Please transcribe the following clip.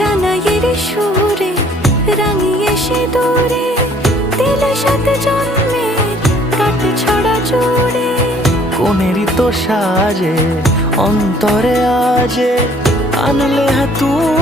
জানাইয়ের সুরে রাঙিয়ে সে দূরে দিলে সাত জন্মের কাট ছড়া জুড়ে। কোনেরই তো সাজে অন্তরে আজে আনলে হ্যাঁ তুই